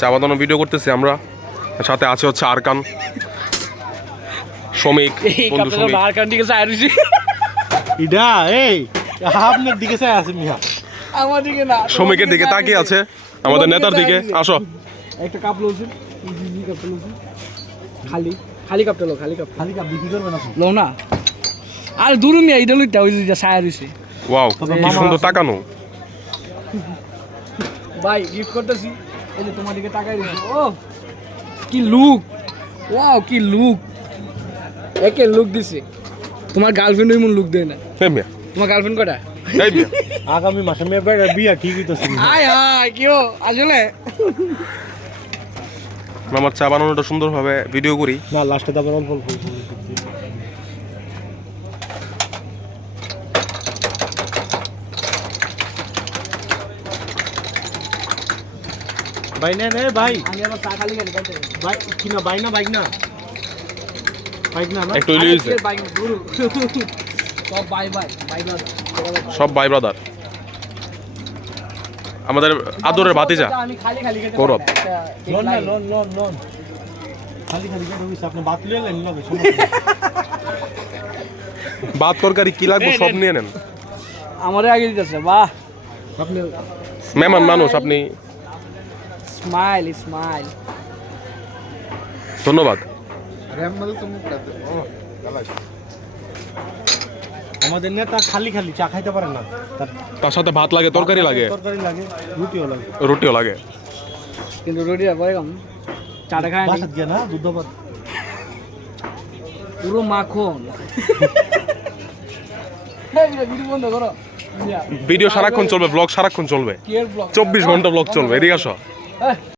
চা বাঁধানো ভিডিও করতেছি আমরা। সাথে আছে হচ্ছে আরকান। শ্রমিক বন্ধু দিকে চাই রইছি ইডা এই আপনার দিকে চাই আছে মিয়া। আমার দিকে না শ্রমিকের দিকে তাকিয়ে আছে। আমাদের নেতার দিকে। আসো। একটা কাপ লইছি জি কাপ লইছি খালি খালি কাপটা লো খালি কাপ খালি কাপ বিক্রি করবেন আপনি? লো না। আর দূর মিয়া এটা লইতা ওই যে ছায়া রইছে ওয়াও কি সুন্দর তাকানো। ভাই গিফট করতেছি। এই যে তোমার দিকে তাকাই ও কি লুক ওয়াও কি লুক একে লুক দিছে। তোমার গার্লফ্রেন্ড ওই মন লুক দেয় না। এই মিয়া তোমার গার্লফ্রেন্ড কটা? আগামী মাসে মেয়ে বেড়ে বিয়া ঠিক হইতেছে হাই হাই কিও আসলে? আমার চা বানানোটা সুন্দরভাবে ভিডিও করি। না লাস্টে তো আবার অল্প অল্প ভাই নে নে ভাই। আমি আবার চা খালি খালি ভাই কি না বাইক না বাইক না? বাইক না না। একটু ইলি বাইক গুরু। সব বাই বাই বাই দাদা সব ভাই ব্রাদার। আমাদের আদরের ভাতিজা। আমি খালি খালি খেতে কৌরব। পারি না, একটা লোন না লোন লোন লোন খালি খালি কেটে আপনি বাত লিয়ে নেন তরকারি কি লাগবে সব নিয়ে নেন। আমারে আগে দিতেছে বাহ। আপনি মেহমান মানুষ আপনি স্মাইল স্মাইল ধন্যবাদ। আমাদের নেতা খালি খালি চা খাইতে পারে না। তার সাথে ভাত লাগে তরকারি লাগে তরকারি লাগে রুটিও লাগে। রুটিও লাগে। কিন্তু পরে কম চাটা খায় নি। বাসাত গিয়া না দুধ ভাত। পুরো মাখন। ভিডিও বন্ধ করো। ভিডিও সারাক্ষণ চলবে ব্লগ সারাক্ষণ চলবে। চব্বিশ ঘণ্টা ব্লগ চলবে এদিকে আসো। এই,